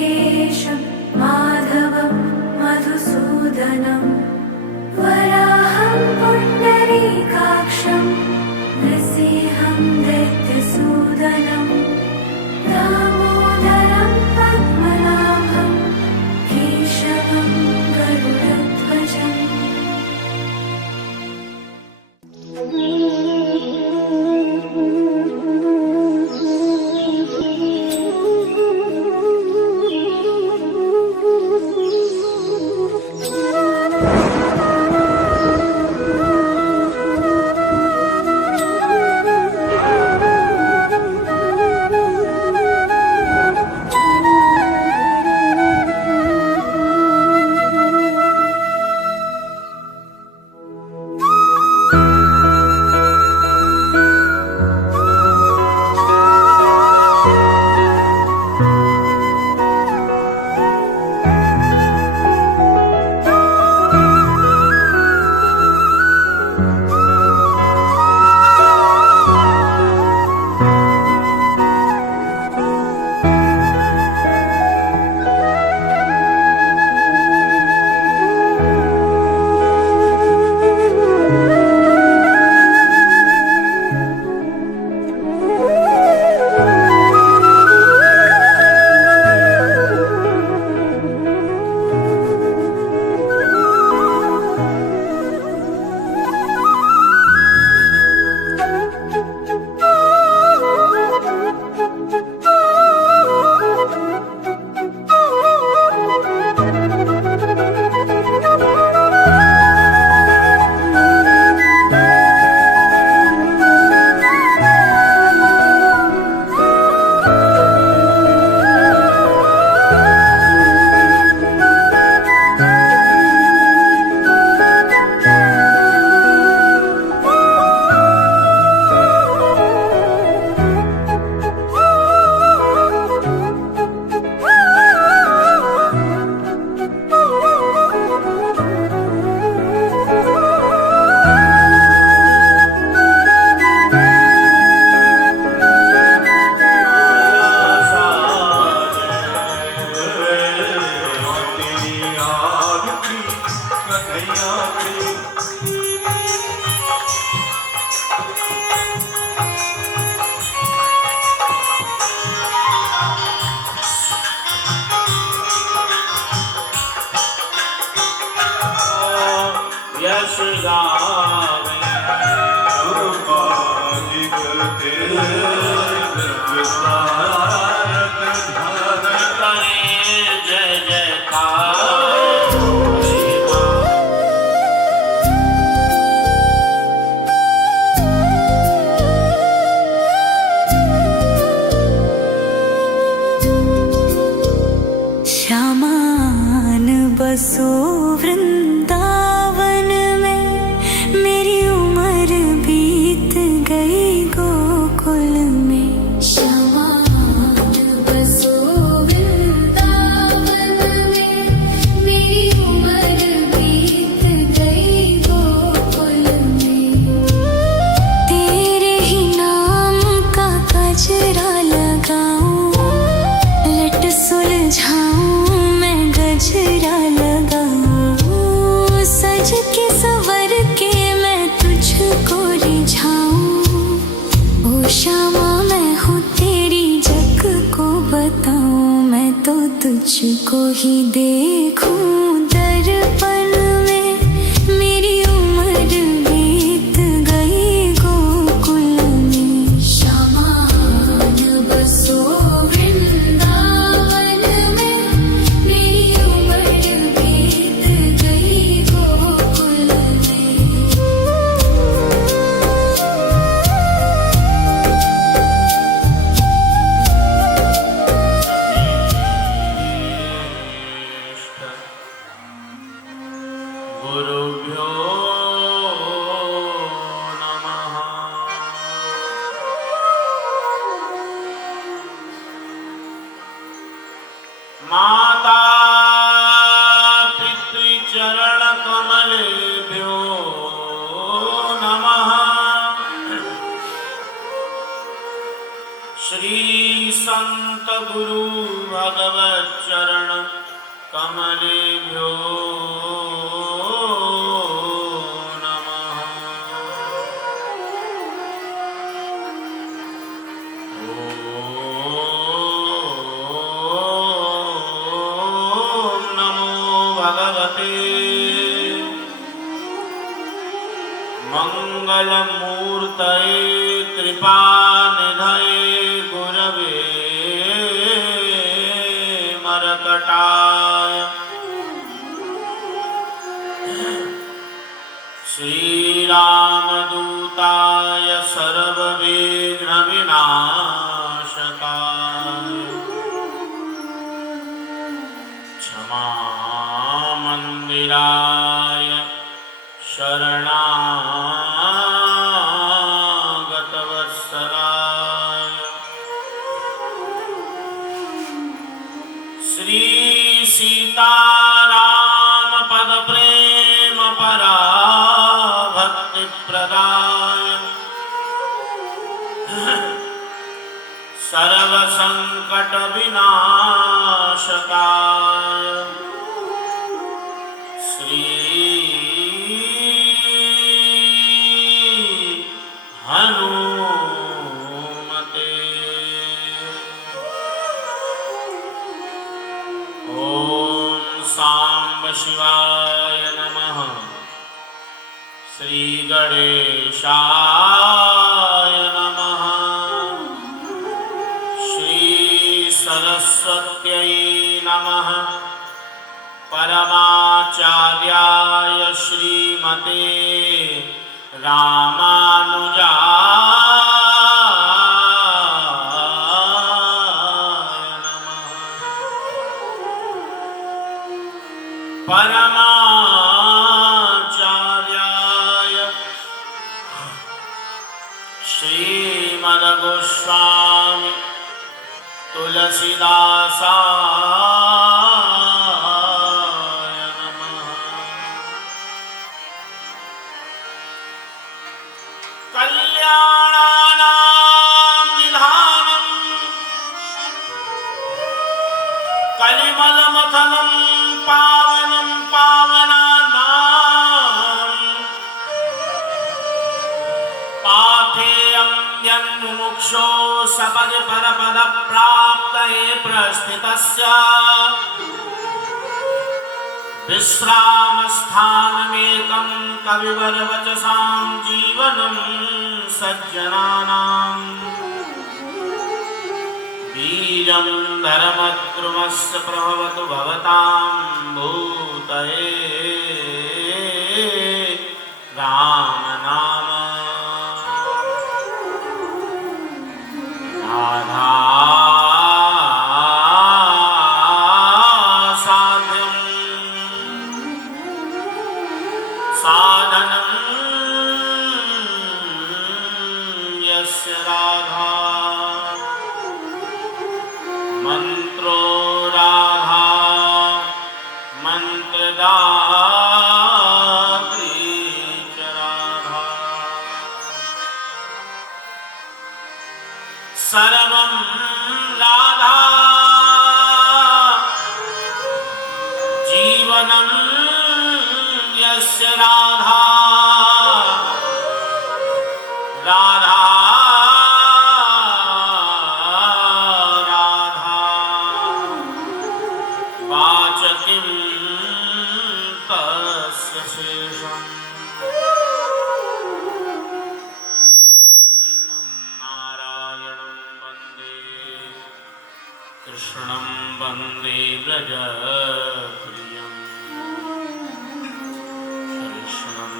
ऋषिकेशं माधवं मधुसूदनं वराहं पुण्डरीकाक्षं नृसिंहं दैत्यसूदनं दामोदरं पद्मनाभं केशवं गरुडध्वजम्। श्यामान बसो वृंदावन में, मेरी उम्र बीत गई गोकुल में। श्यामान बसो वृंदावन में, मेरी उम्र बीत गई गोकुल में। तेरे ही नाम का गजरा लगाऊं, लट सुलझाऊं, गजरा लगाऊं, सज के संवर के मैं तुझको रिझाऊं। ओ श्यामा मैं हूँ तेरी जग को बताऊं, मैं तो तुझको ही देखूं दर्पण में। मेरी उम्र बीत गई गोकुल में। श्यामान बसो वृंदावन में, मेरी उम्र बीत गई गोकुल में। गुरुभ्यो नमः। माता पितृचरण कमलेभ्यो नमः। श्री संत गुरु भगवत भगवच्चरण कमलेभ्यो नमः। ॐ नमो भगवते मंगलमूर्तये कृपानिधये गुरवे मरकटाय श्रीरामदूताय सर्वविघ्नविनाशकाय क्षमामन्दिराय शरणागतवत्सलाय श्री सीताराम पद प्रेम पराभक्ति प्रदाय सर्व संकट विनाशकाय श्री हनुमते। ओम सांब शिवाय नमः। श्री गणेशाय नमः। श्री सरस्वत्यै नमः। परमाचार्याय श्रीमते रामानुजाय नमः। परमाचार्याय श्रीमद्गोस्वामी तुलसीदासाय नमः। कल्याणानां निधानं कलिमलमथनं पावनं पावनानां पाथेयं यन्मुमुक्षो सपदि परपदप्राप्तये प्रस्थितस्य विश्रामस्थानमेकं कविवरवचसां जीवनं सज्जनानां वीर्यं धर्मद्रुमस्य प्रभवतु भवतां भूतये राम नाम। राधा साध्यं साधनं यस्य राधा मंत्रो राधा मंत्रदात्री च राधा। सर्वं राधा जीवनं यस्य राधा राधा राधा वाचकिं तस्य शेषम्। कृष्णं नारायणं वन्दे कृष्णं वन्दे व्रजप्रियम्। कृष्णं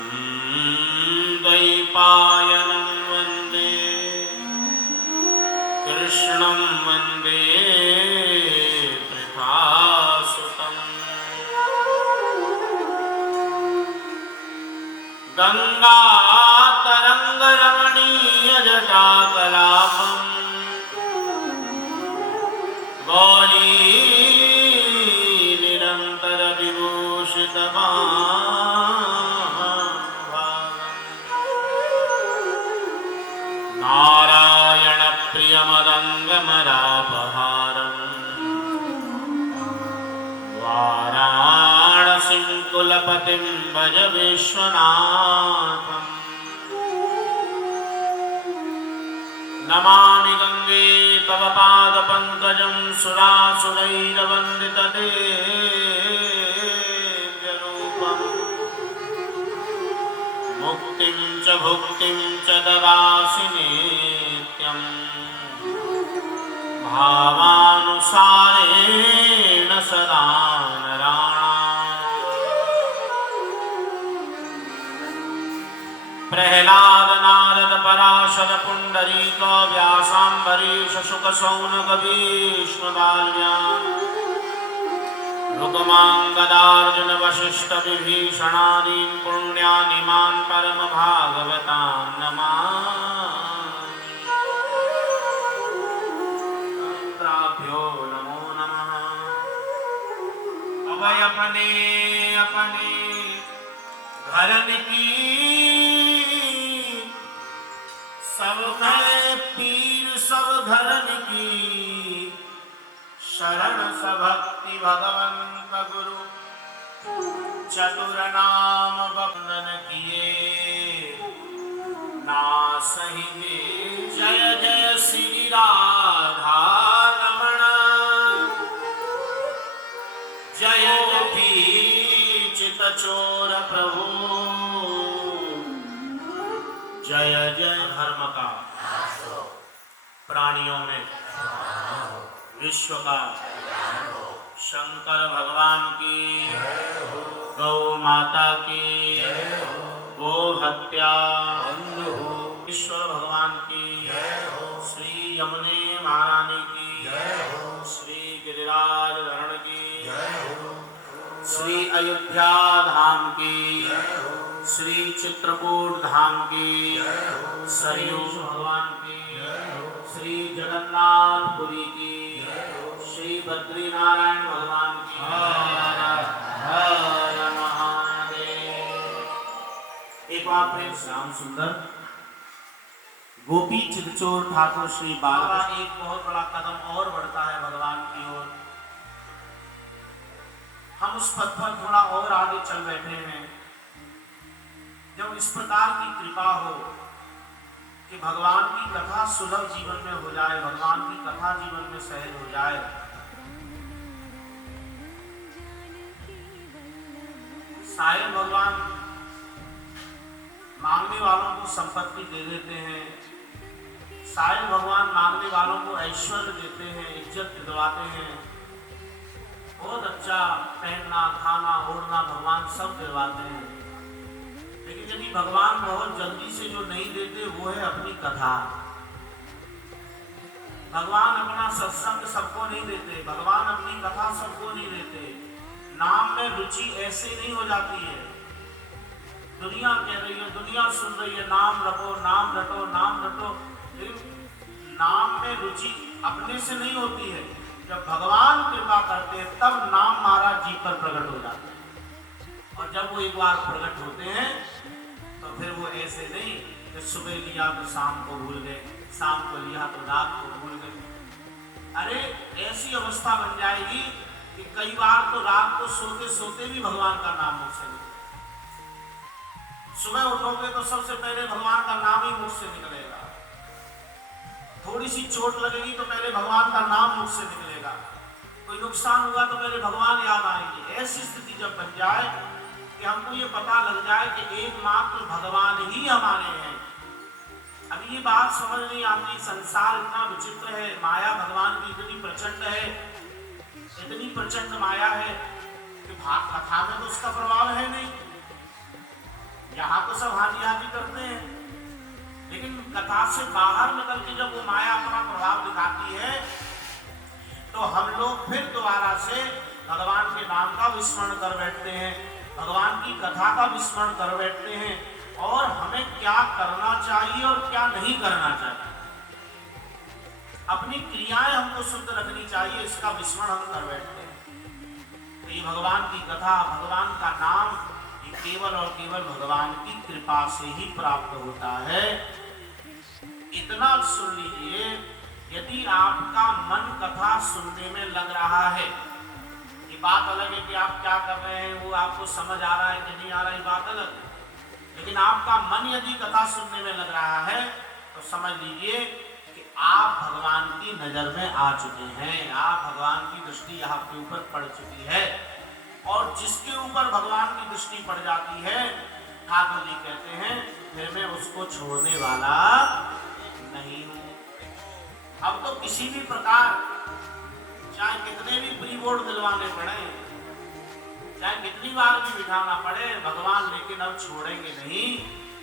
द्वैपायनं वन्दे कृष्णं वन्दे पृथासुतम्। गङ्गातरङ्गरमणीयजटाकलापम् गौरी निरन्तरविभूषितमाभागम् नारायणप्रियमदङ्गमरापहा वाराणसीं कुलपतिं भज विश्वनाथम् नमामि गंगे तव पादपङ्कजं सुरासुरैरवन्दितदिव्यरूपम् मुक्तिं च भुक्तिं च ददासि नित्यम् भावानुसारेण सदा नराणाम् प्रह्लाद नारद पराशर पुंडरीक व्यासाम्बरीश शुक शौनक भीष्मवाल्यान् रुक्माङ्गदार्जुन वसिष्ठ विभीषणादीन् पुण्यानिमान् परम भागवतान् नमामि। तत्राभ्यो नमो नमः। अब अपने अपने घरन की सब घर पीर सब घरन की शरण सभक्ति भगवंत गुरु चतुर नाम बंदन किए नासहि जय जय श्री राधा रमण जय चित चोर प्रभु जय जय धर्म का प्राणियों में विश्व का शंकर भगवान की गौ माता की गो हत्या ईश्वर भगवान की श्री यमुने महारानी की श्री गिरिराज धरण की श्री अयोध्या धाम की श्री चित्रकूट धाम की सरयू भगवान की श्री जगन्नाथपुरी की श्री बद्रीनारायण भगवान की हर हर महादेव। एक बार फिर श्याम सुंदर गोपी चिदचोर ठाकुर श्री बाला एक बहुत बड़ा कदम और बढ़ता है भगवान की ओर। हम उस पथ पर थोड़ा और आगे चल बैठे हैं। जब इस प्रकार की कृपा हो कि भगवान की कथा सुलभ जीवन में हो जाए, भगवान की कथा जीवन में सहज हो जाए, शायद भगवान मांगने वालों को संपत्ति दे देते हैं, शायद भगवान मांगने वालों को ऐश्वर्य देते हैं, इज्जत दिलवाते हैं, बहुत अच्छा पहनना खाना ओढ़ना भगवान सब दिलवाते हैं। लेकिन यदि भगवान बहुत जल्दी से जो नहीं देते वो है अपनी कथा। भगवान अपना सत्संग सबको नहीं देते, भगवान अपनी कथा सबको नहीं देते। नाम में रुचि ऐसे नहीं हो जाती है। दुनिया कह रही है, दुनिया सुन रही है, नाम रटो नाम रटो नाम रटो, लेकिन नाम में रुचि अपने से नहीं होती है। जब भगवान कृपा करते हैं तब नाम महाराज जी पर प्रकट हो जाते हैं। और जब वो एक बार प्रकट होते हैं तो फिर वो ऐसे नहीं कि सुबह लिया तो शाम को भूल गए, शाम को लिया तो रात को भूल गए। अरे ऐसी अवस्था बन जाएगी कि कई बार तो रात को सोते सोते भी भगवान का नाम मुख से निकलेगा। सुबह उठोगे तो सबसे पहले भगवान का नाम ही मुख से निकलेगा। थोड़ी सी चोट लगेगी तो पहले भगवान का नाम मुख से निकलेगा। कोई नुकसान हुआ तो पहले भगवान याद आएंगे। ऐसी स्थिति जब बन जाए कि हमको ये पता लग जाए कि एकमात्र भगवान ही हमारे हैं। अब ये बात समझ नहीं आती, संसार इतना विचित्र है, माया भगवान की इतनी प्रचंड है, इतनी प्रचंड माया है कि कथा में तो उसका प्रभाव है नहीं। यहाँ तो सब हाजी हाजी करते हैं, लेकिन कथा से बाहर निकल के जब वो माया अपना प्रभाव दिखाती है तो हम लोग फिर दोबारा से भगवान के नाम का विस्मरण कर बैठते हैं, भगवान की कथा का विस्मरण कर बैठते हैं और हमें क्या करना चाहिए और क्या नहीं करना चाहिए, अपनी क्रियाएं हमको शुद्ध रखनी चाहिए, इसका विस्मरण हम कर बैठते हैं। तो ये भगवान की कथा, भगवान का नाम ये केवल और केवल भगवान की कृपा से ही प्राप्त होता है। इतना सुन लीजिए, यदि आपका मन कथा सुनने में लग रहा है कि बात अलग है कि आप क्या कर रहे हैं, वो आपको समझ आ रहा है कि नहीं आ रहा है, बात अलग है। लेकिन आपका मन यदि कथा सुनने में लग रहा है तो समझ लीजिए कि आप भगवान की नजर में आ चुके हैं, आप भगवान की दृष्टि आपके ऊपर पड़ चुकी है। और जिसके ऊपर भगवान की दृष्टि पड़ जाती है, ठाकुर जी कहते हैं फिर मैं उसको छोड़ने वाला नहीं हूं। अब तो किसी भी प्रकार चाहे कितने भी प्री बोर्ड दिलवाने पड़े, चाहे कितनी बार भी बिठाना पड़े, भगवान लेकिन अब छोड़ेंगे नहीं।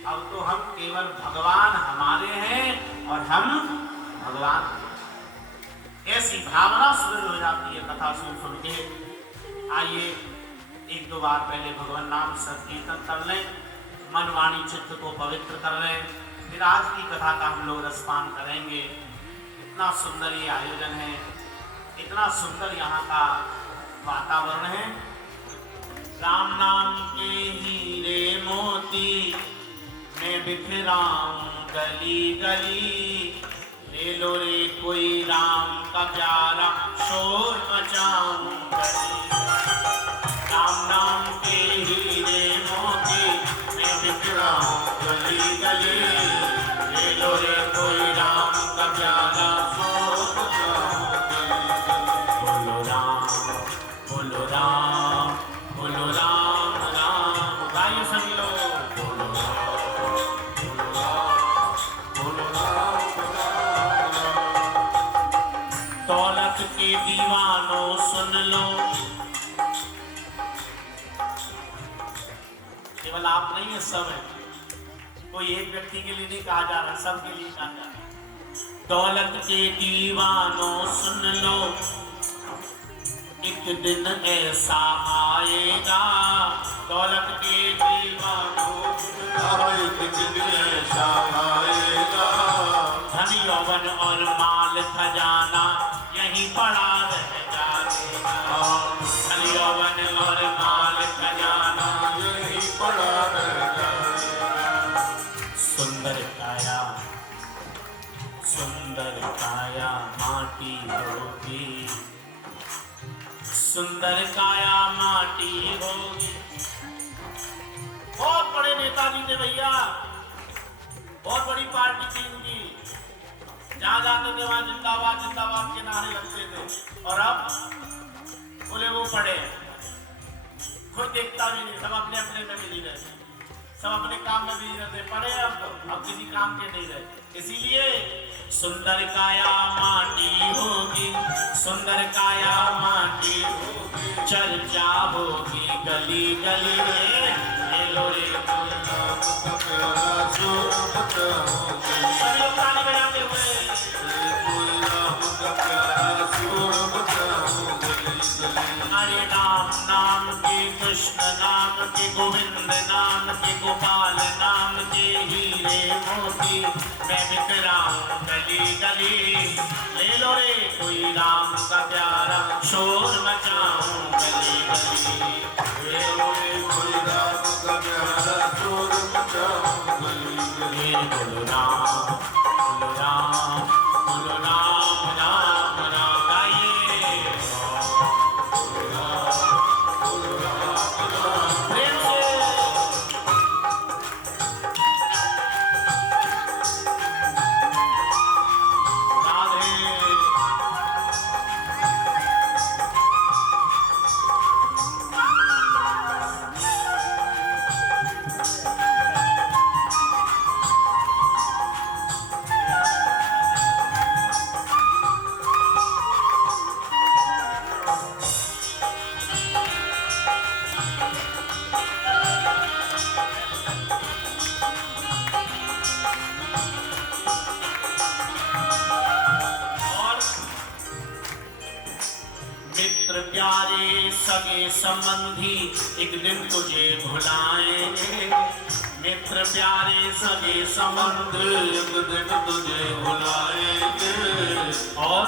अब तो हम केवल भगवान हमारे हैं और हम भगवान, ऐसी भावना सुदृढ़ हो जाती है कथा सुन के। आइए एक दो बार पहले भगवान नाम संकीर्तन कर लें, मन वाणी चित्त को पवित्र कर लें, फिर आज की कथा का हम लोग रसपान करेंगे। इतना सुंदर ये आयोजन है, इतना सुंदर यहाँ का वातावरण है। राम नाम के हीरे मोती मैं बिखराऊं गली गली, ले लो रे कोई राम का प्यारा शोर मचाऊं गली। राम नाम के हीरे मोती मैं बिखराऊं गली गली, ले लो रे कोई राम का प्यारा शोर मचाऊं गली। बोलो राम बोलो राम बोलो राम राम, गाइए सभी लोग बोलो दौलत के दीवानों सुन लो, केवल आप नहीं है, सब है, कोई एक व्यक्ति के लिए नहीं कहा जा रहा, सबके लिए कहा जा रहा। दौलत के दीवानों सुन लो, एक दिन ऐसा आएगा, दौलत के दीवानों एक दिन ऐसा आएगा, धन यौवन और माल खजाना यहीं पड़ा रह जाएगा। धन यौवन और माल खजाना यहीं पड़ा रह जाएगा। सुंदर काया माटी होगी, सुंदर काया माटी होगी। बहुत बड़े नेताजी थे भैया, बहुत बड़ी पार्टी थी इनकी, जहां जाते थे वहां जिंदाबाद जिंदाबाद के नारे लगते थे। और अब बोले वो पड़े, खुद देखता भी नहीं, सब अपने अपने में बिजी रहते, सब अपने काम में बिजी रहते, पड़े अब किसी काम के नहीं रहे। इसीलिए सुंदर काया माटी होगी, सुंदर काया माटी होगी, चर्चा होगी गली गली, ले लो रे सभी लोग ताली बजाते हुए, हरे राम नाम के, कृष्ण नाम के, गोविंद नाम के, गोपाल नाम के हीरे मोती मैं बिखराऊं गली गली, ले लो रे कोई राम का प्यारा शोर मचाऊं गली गली, ले लो रे कोई राम का प्यारा शोर मचाऊं गली गली। बोलो राम बोलो राम बोलो राम राम राम, गाइए प्रेम से। मित्र प्यारे सगे संबंधी एक दिन तुझे भुलाएंगे, मित्र प्यारे सगे संबंध एक दिन तुझे भुलाएंगे। और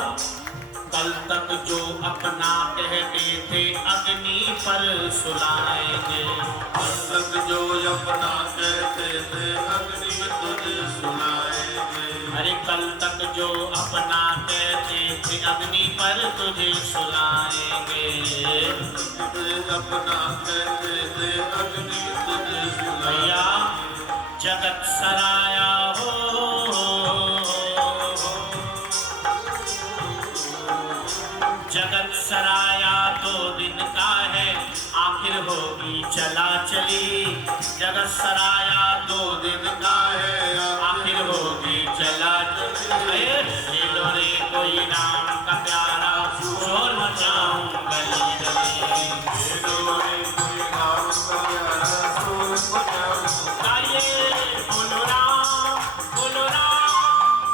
कल तक जो अपना कहते थे अग्नि पर सुलाएंगे, कल तक जो अपना कहते थे अग्नि में तुझे सुलाएंगे। अरे कल तक जो अपना कहते थे अग्नि पर तुझे सुलाएंगे। अपना कहते थे अग्नि तुझे भैया जगत सराया हो, जगत सराया 2 दिन का है आखिर होगी चला चली। जगत सराया 2 दिन का है आखिर होगी चला चली। ले लो रे कोई नाम का प्यारा शोर मचाऊं गली गली। ले लो रे कोई नाम का प्यारा शोर मचाऊं। गाइए बोलो राम बोलो राम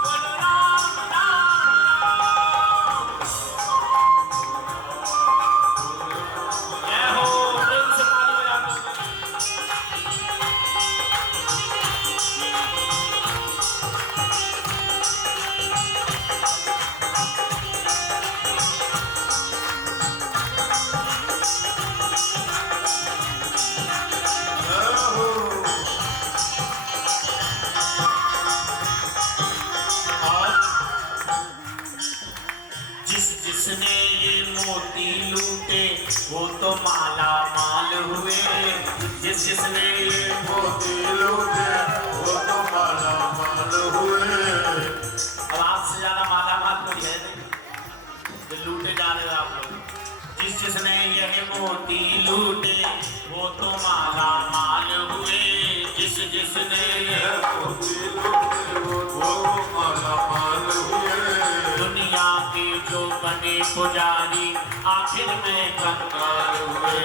बोलो राम राम राम। जय हो प्रेम से ताली बजा दो। और जिसने ये मोती लूटे वो तो माला माल हुए। जिसने ये मोती लूटे वो तो माला माल हुए। अब आपसे ज्यादा माला माल कोई है नहीं जो लूटे जा रहे हो आप लोग। जिसने यह मोती लूटे वो तो माला माल हुए। जिसने यह मोती लूटे वो तो माला माल हुए। दुनिया के जो बने पुजारी आखिर में कंगाल हुए।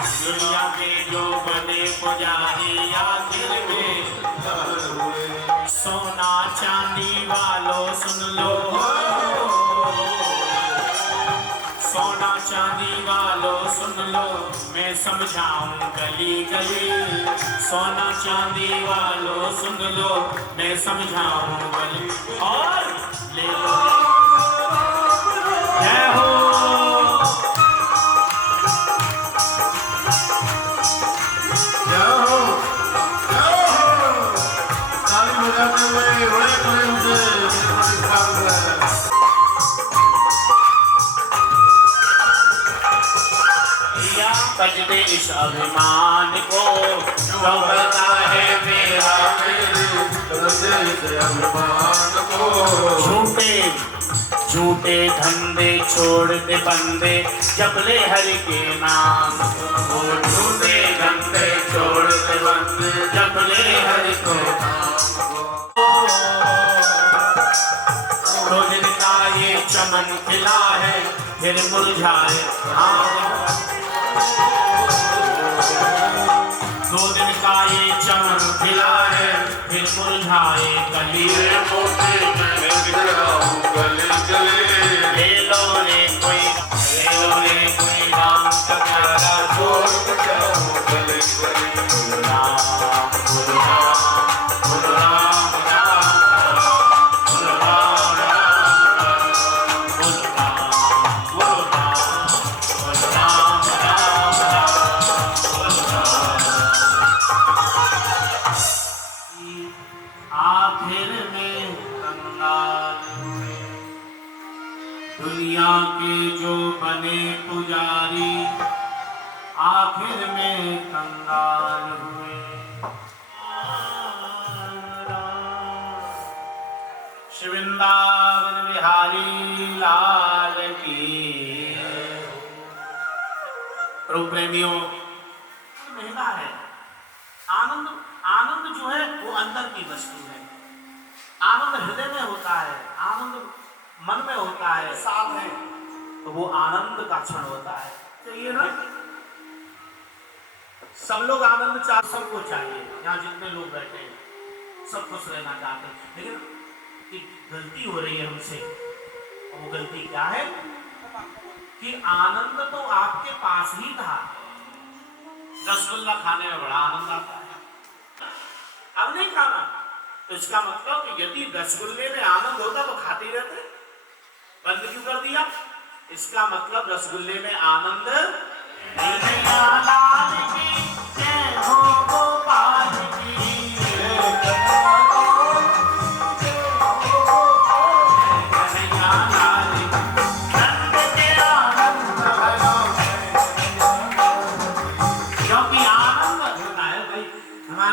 दुनिया के जो बने पुजारी आखिर में कंगाल हुए। सोना चांदी वालों सुन लो, सोना चांदी वालों सुन लो मैं समझाऊं गली गली। सोना चांदी वालों सुन लो मैं समझाऊं गली। और ले लो जय हो क्या हो क्या हो ताली बजाते हुए बड़े प्रेम से स्वागत है। बजते इस अभिमान को डूबता है मेरा अभिमान को। झूठे झूठे धंधे छोड़ दे बंदे जबले हरि के नाम को। झूठे धंधे छोड़ दे बंदे जबले हरि को नाम को। रोज का ये चमन खिला है फिर मुरझाए। दो दिन का ये चमन खिला है फिर मुरझाए कली। मोती मैं बिखराऊं गले गले। ले लो रे कोई नाम का प्यारा शोर शोर मचाऊं गले गले। राम बोलो राम बोलो राम राम बोलो राम राम बोलो राम बोलो राम बोलो राम राम राम बोलो राम। आखिर में कंगाल हुए दुनिया के जो बने पुजारी आखिर में कंगाल हुए। श्री वृंदावन बिहारी लाल की। प्रभु प्रेमियों महंगा है आनंद। आनंद जो है वो अंदर की वस्तु है। आनंद हृदय में होता है, आनंद मन में होता है, साथ है तो वो आनंद का क्षण होता है। चाहिए ना सब लोग आनंद चाह सबको चाहिए। यहाँ जितने लोग बैठे हैं सब खुश रहना चाहते हैं, लेकिन एक गलती हो रही है हमसे। और वो गलती क्या है कि आनंद तो आपके पास ही था। रसगुल्ला खाने में बड़ा आनंद आता है, अब नहीं खाना। तो इसका मतलब कि यदि रसगुल्ले में आनंद होता तो खाते ही रहते, बंद क्यों कर दिया? इसका मतलब रसगुल्ले में आनंद नहीं। लाल की जय हो गोपाल की।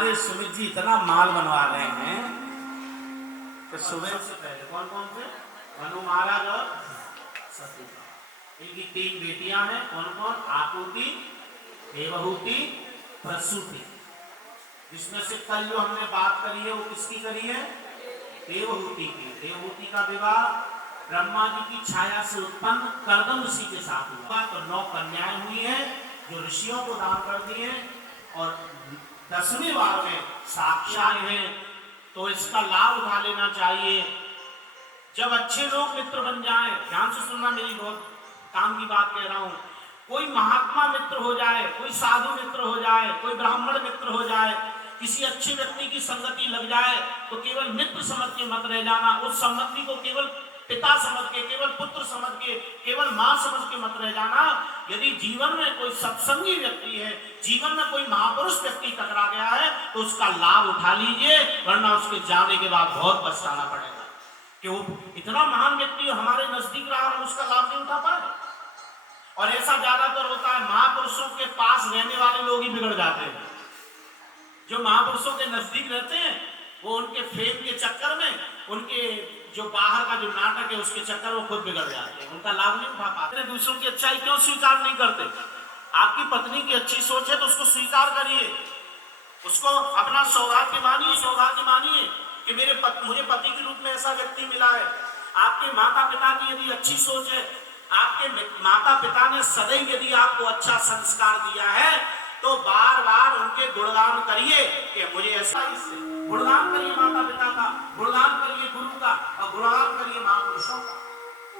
हमारे सुमित जी इतना माल बनवा रहे हैं कि सुमित से पहले कौन कौन से मनु महाराज और सतीता, इनकी 3 बेटियां हैं। कौन कौन? आकुति, देवहूति, प्रसूति। जिसमें से कल जो हमने बात करी है वो किसकी करी है? देवहूति की। देवहूति का विवाह ब्रह्मा जी की छाया से उत्पन्न कर्दम ऋषि के साथ हुआ। तो 9 कन्याएं हुई हैं जो ऋषियों को दान कर दी हैं, और 10वें बार में साक्षात हैं। तो इसका लाभ उठा लेना चाहिए। जब अच्छे लोग मित्र बन जाएं, ध्यान से सुनना, मेरी बहुत काम की बात कह रहा हूं। कोई महात्मा मित्र हो जाए, कोई साधु मित्र हो जाए, कोई ब्राह्मण मित्र हो जाए, किसी अच्छे व्यक्ति की संगति लग जाए, तो केवल मित्र समझ के मत रह जाना। उस संगति को केवल पिता समझ के, केवल पुत्र समझ के, केवल मां समझ के मत रह जाना। यदि जीवन में कोई सत्संगी व्यक्ति है, जीवन में कोई महापुरुष व्यक्ति टकरा गया है, तो उसका लाभ उठा लीजिए, वरना उसके जाने के बाद बहुत पछताना पड़ेगा कि वो इतना महान व्यक्ति हमारे नजदीक रहा और उसका लाभ नहीं उठा पाए। और ऐसा ज्यादातर होता है, महापुरुषों के पास रहने वाले लोग ही बिगड़ जाते हैं। जो महापुरुषों के नजदीक रहते हैं वो उनके फेम के चक्कर में, उनके जो बाहर का जो नाटक है उसके चक्कर में खुद बिगड़ जाते हैं, उनका लाभ नहीं उठा पाते। दूसरों की अच्छाई क्यों स्वीकार नहीं करते? आपकी पत्नी की अच्छी सोच है तो उसको स्वीकार करिए, उसको अपना सौभाग्य मानिए कि मुझे पति के रूप में ऐसा व्यक्ति मिला है। आपके माता पिता की यदि अच्छी सोच है, आपके माता पिता ने सदैव यदि आपको अच्छा संस्कार दिया है, तो बार बार उनके गुणगान करिए कि मुझे ऐसा। इससे गुणगान करिए माता पिता का, गुणगान करिए गुरु का, और गुणगान करिए महापुरुषों का।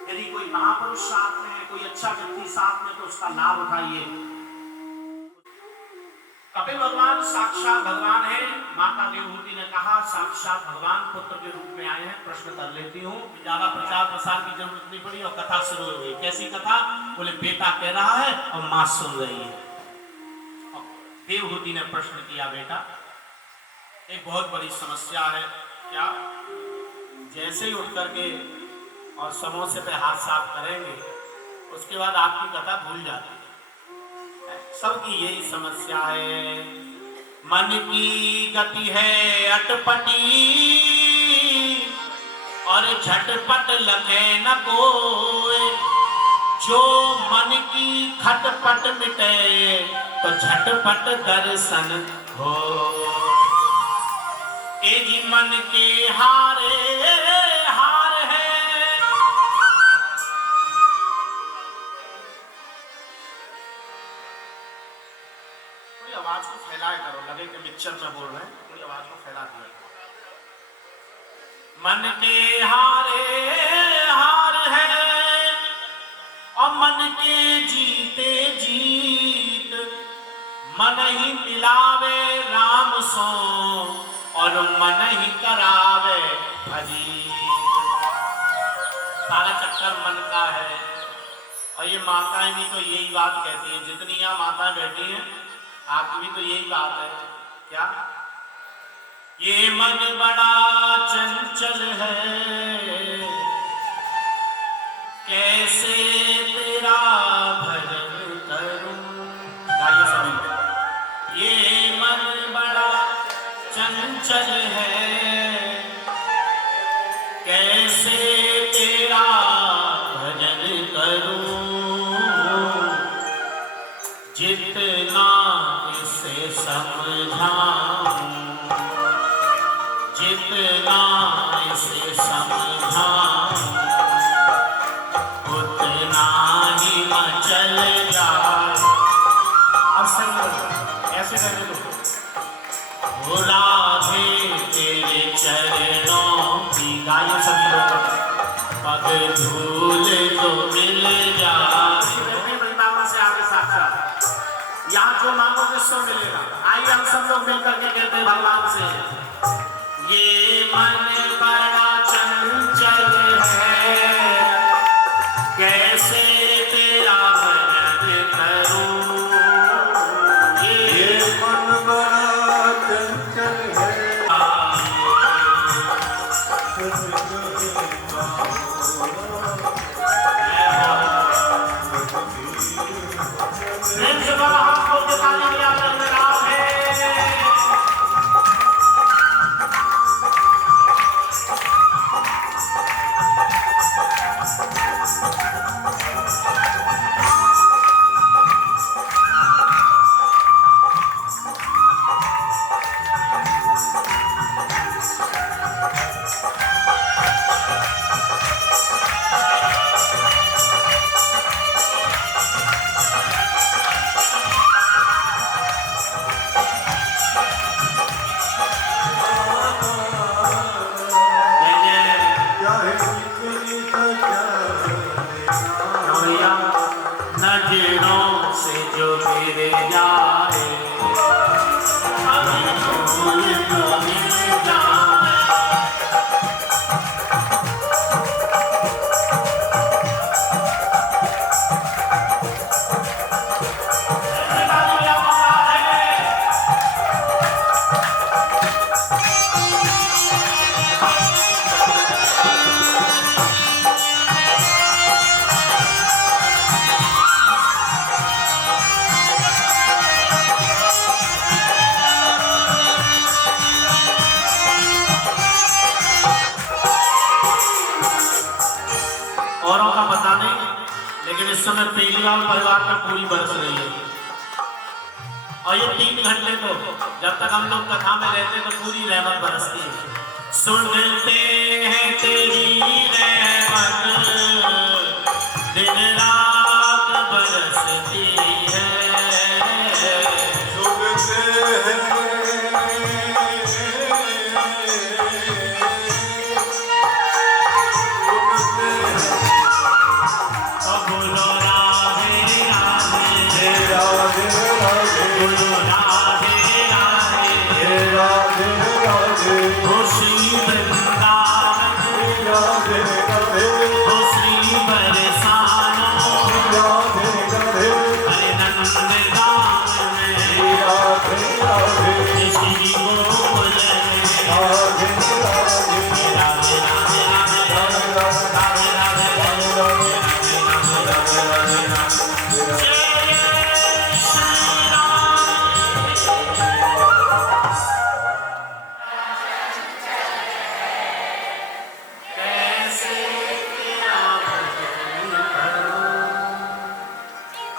यदि कोई महापुरुष साथ में है, कोई अच्छा व्यक्ति साथ में, तो उसका लाभ उठाइए। कपिल भगवान साक्षात भगवान है। माता देवहूति ने कहा साक्षात भगवान पुत्र के रूप में आए हैं। प्रश्न कर लेती हूँ, ज्यादा प्रचार प्रसार की जरूरत नहीं पड़ी और कथा शुरू हो गई। कैसी कथा? बोले बेटा कह रहा है और माँ सुन रही है। देवहूति ने प्रश्न किया, बेटा एक बहुत बड़ी समस्या है। क्या? जैसे ही उठ करके और समोसे पे हाथ साफ करेंगे, उसके बाद आपकी कथा भूल जाती है। सबकी यही समस्या है। मन की गति है अटपटी और झटपट लगे न कोई। जो मन की खटपट मिटे तो झटपट दर्शन हो। ए जी मन के हारे हार है। थोड़ी आवाज को फैलाए करो, लगे कि मिक्सचर में बोल रहे हैं, थोड़ी आवाज को फैला दिया। मन के हारे हार है और मन के जीते जीत। मन ही मिलावे राम सो और मन ही करावे अजीत। सारा चक्कर मन का है। और ये माताएं भी तो यही बात कहती हैं, जितनी यहाँ माताएं बैठी हैं आपकी भी तो यही बात है। क्या? ये मन बड़ा चंचल है, कैसे तेरा भजन करूं। गाइए सभी। ये मन बड़ा चंचल है, कैसे तेरा भजन करूं। जितना इसे समझाऊं, जितना इसे समझाऊं, उतना ही मचल जाए। अब सही करो, ऐसे करने दो। भुला दे तेरे चरणों की। गाइए सभी लोग। पग धूल तो मिल जाए। वृंदावन से आगे साक्षात यहाँ जो मांगोगे सो मिलेगा। आइए हम सब लोग मिल करके कहते हैं भगवान से, ये मन बड़ा चंचल है, कैसे तेरा भजन करूं। ये मन बड़ा चंचल है। मेरे जाए अभी भूल तो मिल जाए। औरों का पता नहीं, लेकिन इस समय तेलीवाल परिवार में पूरी बरस रही है। और ये 3 घंटे तो जब तक हम लोग कथा में रहते तो पूरी रहमत बरसती है। सुनते हैं तेरी रहमत दिन रात बरसती है।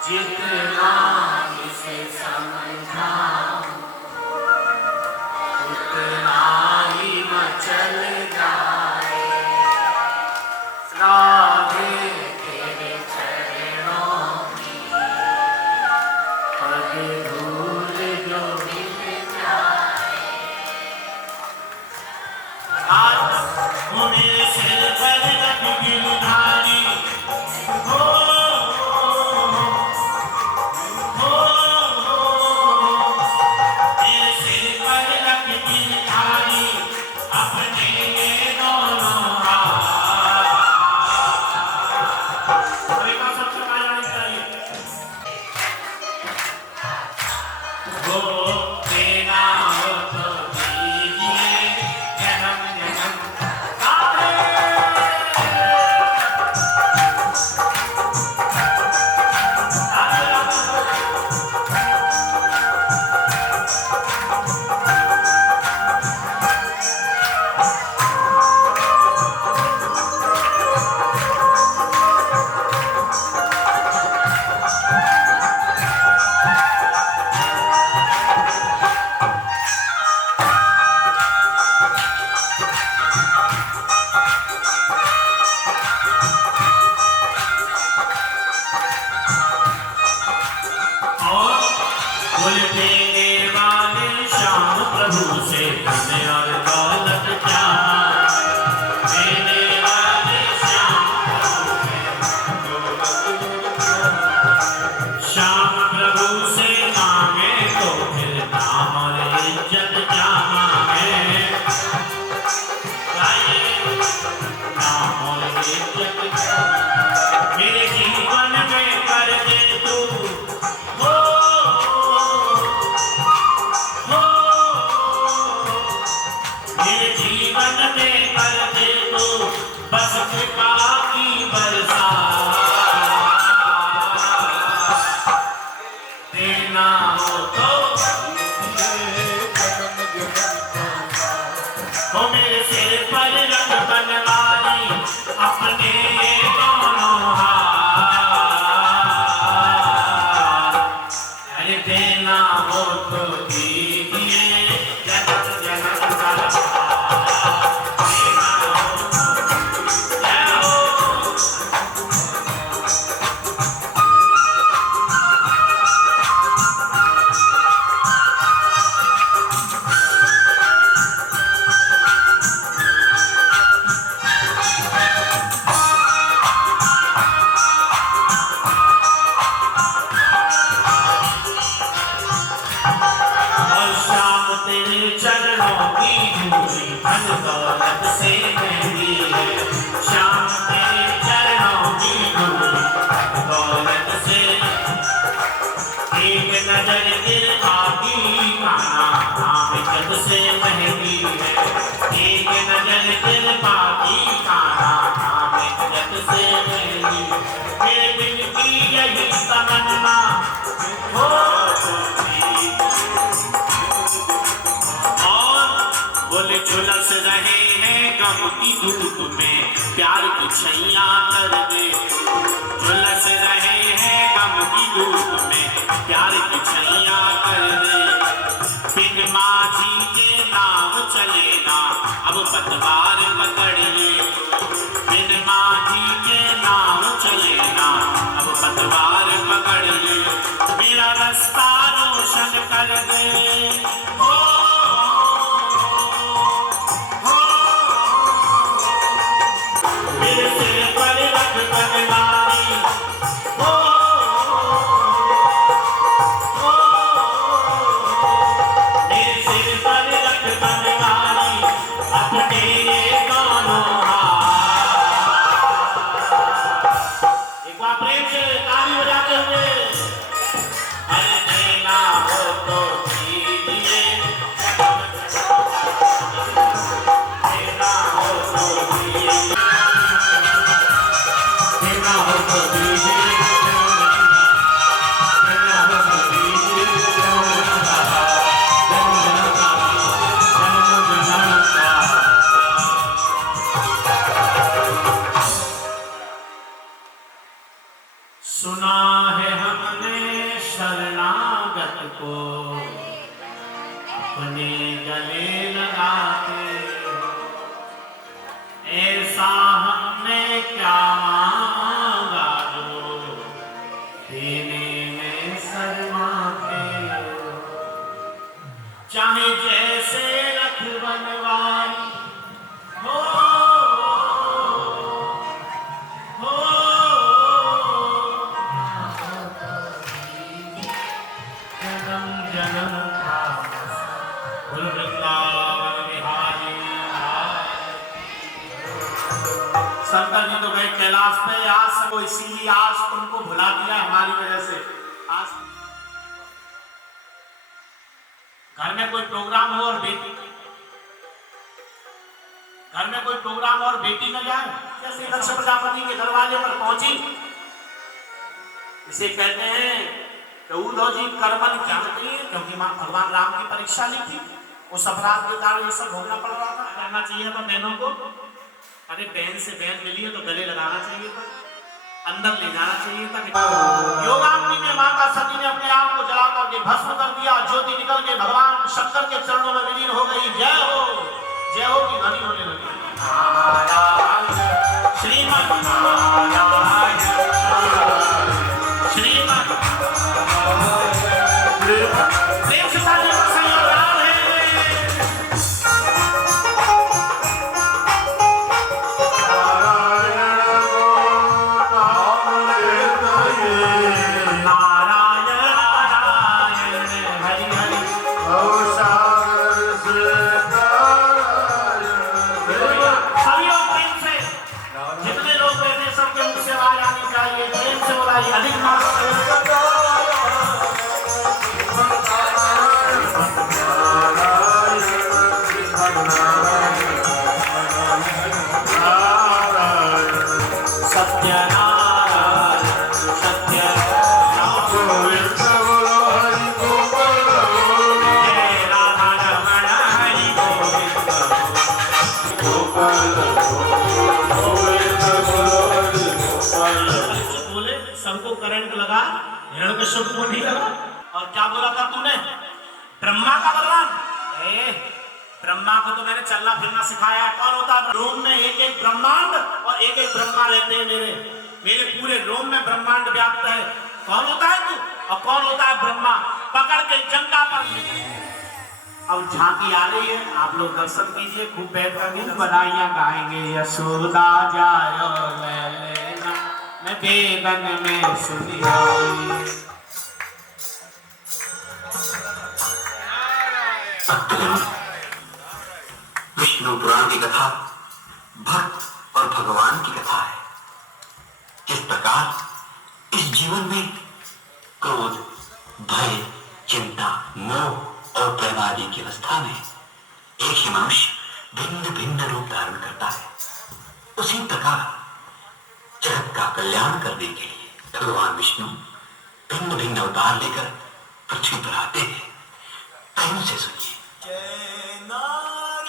जितना इसे समझाऊं उतना ही मचल जाए। राधे तेरे चरणों की पग धूल जो मिल जाए। आज मेरे सिर पर रख गिरधारी हो मेरे जीवन में कर दे तू हो मेरे जीवन में कर दे तू बस कृपा की बरसात। देना हो तो हो मेरे सिर पर रंग बनवाली अपने दोनों हाथ। अरे देना हो तो दीजिए जन्म जन्म का देना हो धन दौलत से महंगी है श्याम तेरे चरणों की धूल धन दौलत से एक नजर कृपा की काना नाम जब से महंगी है एक नजर कृपा की काना नाम जब से महंगी मेरे दिल की यही तमन्ना हो बोले झुलस रहे हैं गम की धूप में प्यार की छैया कर दे झुलस रहे हैं गम की धूप में प्यार की छैया कर दे बिन माझी के नाव चलेगा अब पतवार पकड़िए बिन माझी के नाव चलेगा अब पतवार पकड़िए मेरा रास्ता रोशन कर दे सुना है हमने शरणागत को अपने गले लगाते ऐसा हमने क्या मांगा जो देने में शर्माते चाहे जैसे रख बनवाई हो शंकर जी तो गए कैलाश पे आज सबको इसीलिए आज तुमको भुला दिया हमारी वजह से आज घर में कोई प्रोग्राम हो और बेटी घर में कोई प्रोग्राम और बेटी न जाए जैसे दक्ष प्रजापति के दरवाजे पर पहुंची इसे कहते हैं कि उद्धव जी कर्मन जानती है क्योंकि मां भगवान राम की परीक्षा ली थी उस अपराध के कारण ये सब भोगना पड़ रहा था करना चाहिए था बहनों को अरे बहन से बहन मिली है तो गले लगाना चाहिए था अंदर ले जाना चाहिए था योगाग्नि में माता सती ने अपने आप को जला करके भस्म कर दिया ज्योति निकल के भगवान शंकर के चरणों में विलीन हो गई जय हो की ध्वनि होने लगी श्रीमन श्रीमन प्रेम से सारे संयोग है सबको करंट लगा हिरण्यकश्यप को नहीं लगा और क्या बोला था तूने ब्रह्मा का बलवान ब्रह्मा को तो मैंने चलना फिरना सिखाया है कौन होता है रोम में एक एक ब्रह्मांड और एक एक ब्रह्मा रहते हैं मेरे पूरे रोम में ब्रह्मांड व्याप्त है कौन होता है तू और कौन होता है ब्रह्मा पकड़ के जंगा पर अब झांकी आ रही है आप लोग दर्शन कीजिए खूब बैठ कर बनाइया गाएंगे यशोदा जायो ले लेना मैं बेगन में सुनी आई विष्णु पुराण की कथा भक्त और भगवान की कथा है। जिस प्रकार इस जीवन में क्रोध, भय, चिंता, मोह और प्रेम आदि की अवस्था में एक ही मनुष्य भिन्न भिन्न रूप धारण करता है, उसी प्रकार जगत का कल्याण करने के लिए भगवान विष्णु भिन्न भिन्न अवतार लेकर पृथ्वी पर आते हैं। प्रेम से सुनिए। जय नारायण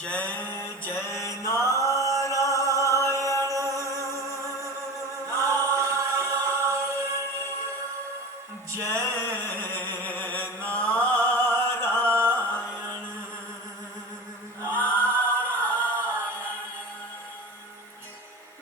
जय जय नारायण जय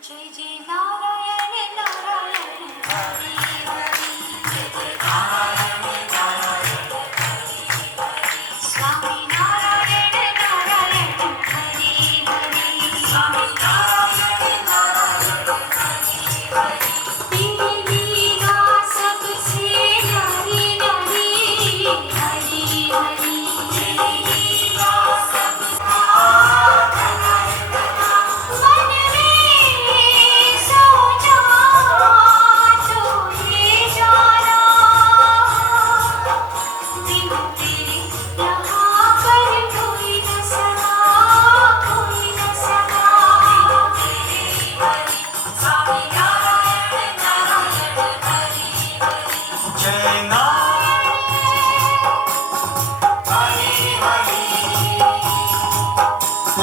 जय जय नारायण नारायण हरि हरि जय जय नारायण नारायण हरि हरि स्वामी नारायण नारायण हरि हरि स्वामी नारायण नारायण हरि हरि तेरी लीला सबसे न्यारी न्यारी हरि हरि तेरी लीला सबसे जय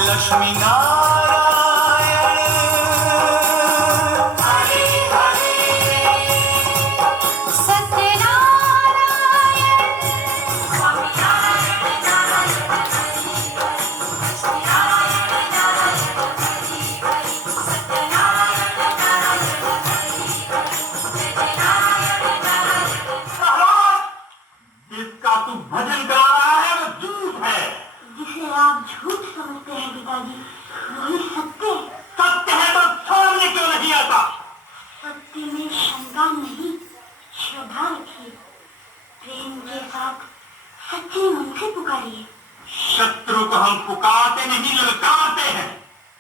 लक्ष्मी नारायण सत्यनारायण स्वामी नारायण नारायण हरि हरि लक्ष्मी नारायण नारायण हरि हरि सत्यनारायण नारायण हरि हरि जय जय नारायण नारायण जिसका तू भजन करा रहा है वो झूठ है। जिसे आप झूठ समझते हैं पिताजी, वही सत्य है। सत्य है तो सामने क्यों नहीं आता? सत्य में शंका नहीं, श्रद्धा रखिए। प्रेम के साथ सच्चे मन से पुकारिए। शत्रु को हम पुकारते नहीं, ललकारते हैं।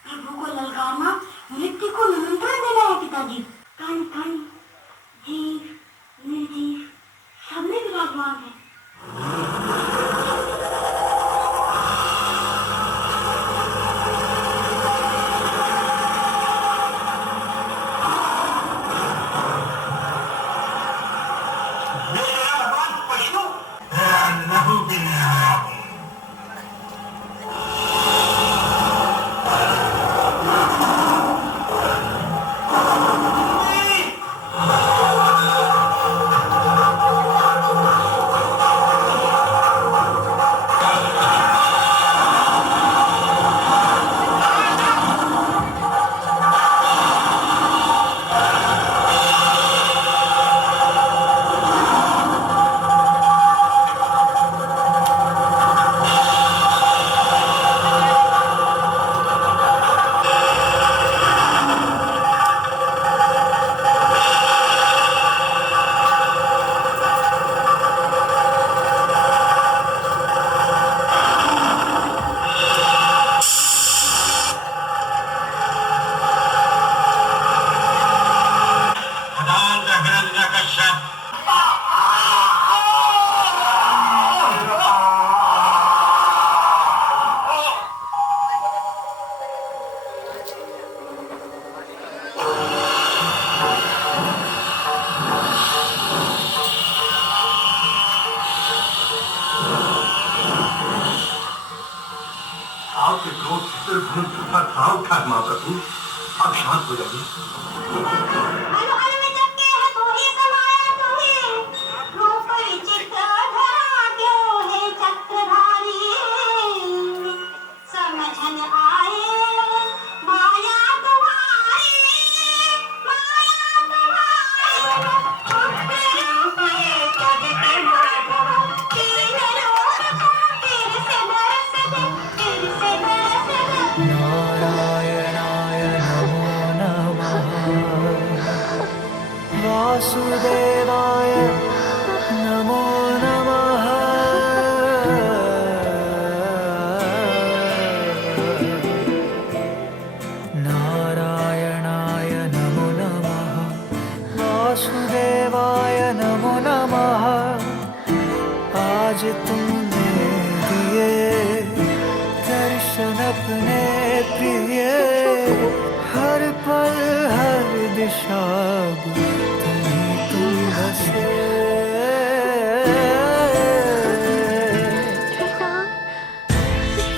प्रभु को ललकारना मृत्यु को निमंत्रण देना है पिताजी। कण कण, जीव निर्जीव सब में विराजमान है। आपके क्रोध से था घाव था मां प्रभु, अब शांत हो जाइए। अनु अनु में जगते है तू ही समाया तू ही रूप विचित्र धरा क्यों है चक्रधारी समझन आए माया तुम्हारी रूप जगते माधव तीन लोक तेरे से बरस दे तेरे से बरस दे। नारायणाय नमो नमः वासुदेवाय नमो दिशा अब तुम बसे।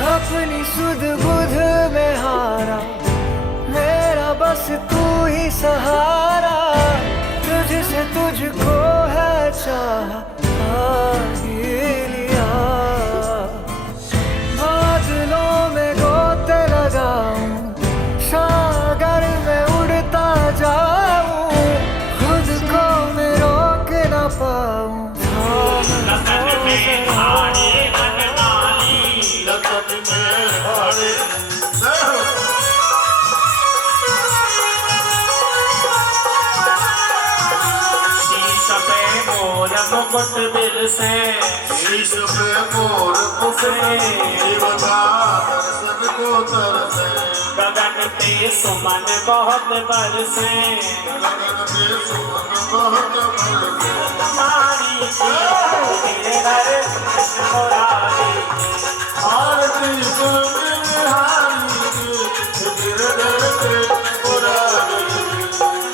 अपनी सुध बुध में हारा मेरा बस तू ही सहारा, तुझसे तुझको है चाह लिया। बादलों में गोते लगाऊं, सागर में उड़ता जाऊं, खुद को मैं रोक न पाऊं। मुकुट दिल से शीश पे मोर मुखे जीवता दर्शन को तरसे। गगन पे सुमन बहुत बरसे, गगन पे सुमन बहुत बरसे। तुम्हारी तेरे घर मुरारी आरती तुझे निहारी तेरे दर पे मुरारी।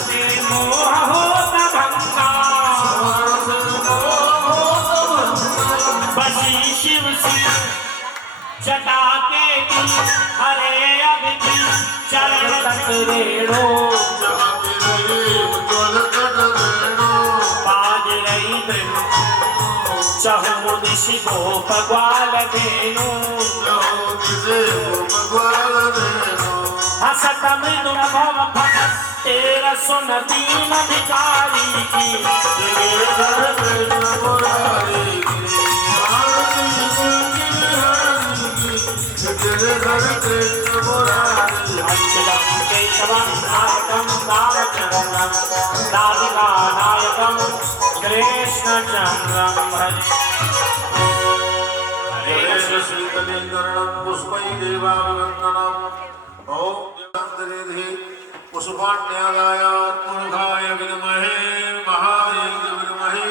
तेरे मोह होता भंगा बसी शिव सिंह जटा के दी हरे अभी चरण तक रेणु जहाँ तेरे उज्ज्वल कर देनो। बाज रही बिनु चहुमुनिशि गोप ग्वाल धेनु। जहाँ किसे भगवान देनो। हसत मृदुल भव फट तेरा सुन दीन भिखारी की। तेरे घर पे मुरारी की आरती तुझे निहारी तेरे घर पे मुरारी। अच्युतं केशवं नायकं तारकं राधिका नायकं कृष्णचन्द्रं भजे। गणेश शीतलिङ्गरणं पुष्पैर्देवाभिवन्दनम् ॐ जगन्धरेधि पुष्पाण्यादाय मूर्धाय विद्महे महादेव्यै विद्महे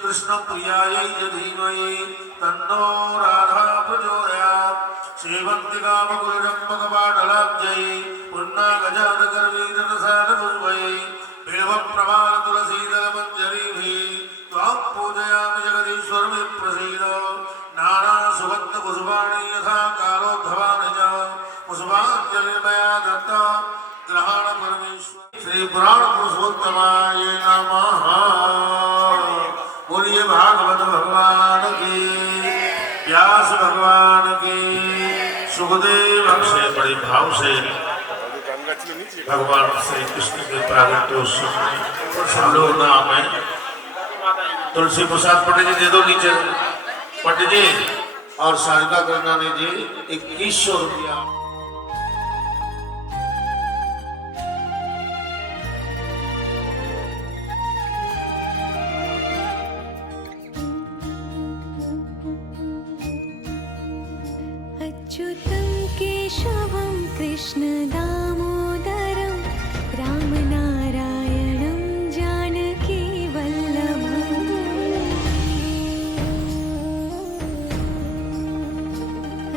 कृष्णप्रियायै च धीमहि तन्नो राधा प्रचोदयात्। श्रीवन्तिकामकुलचम्पकपाटलाब्जै पुन्नागजातकर्वीररसालपुष्पै बिल्वप्रमाणतुलसीदलमञ्जरीभिः त्वां पूजयामि जगदीश्वर मे प्रसीद। नानासुगन्धपुष्पाणि यथा कालोद्भवानि च पुष्पाञ्जलिर्मया दत्ता ग्रहण परमेश्वर। श्री पुराण पुरुषोत्तमाय नमः। बोलिए भागवत भगवान की, व्यास भगवान की, सुखदेव से बड़े भाव से भगवान श्री कृष्ण के प्रागट्योत्सव में हम लोग नाम है तुलसी प्रसाद पंडित जी दे दो नीचे पंडित जी, और सारिका करनानी जी 2100 रुपया। अच्युतं केशवं कृष्णदामोदरं रामनारायणं जानकीवल्लभम्।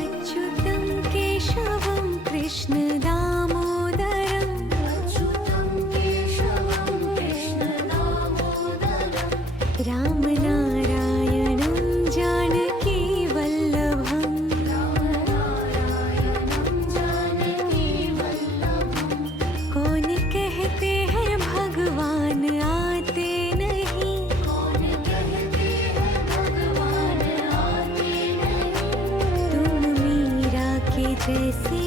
अच्युतं केशवं कृष्णदामोदरं रामनारायणं जानकीवल्लभम्। कौन कहते हैं भगवान आते नहीं, तुम मीरा के जैसे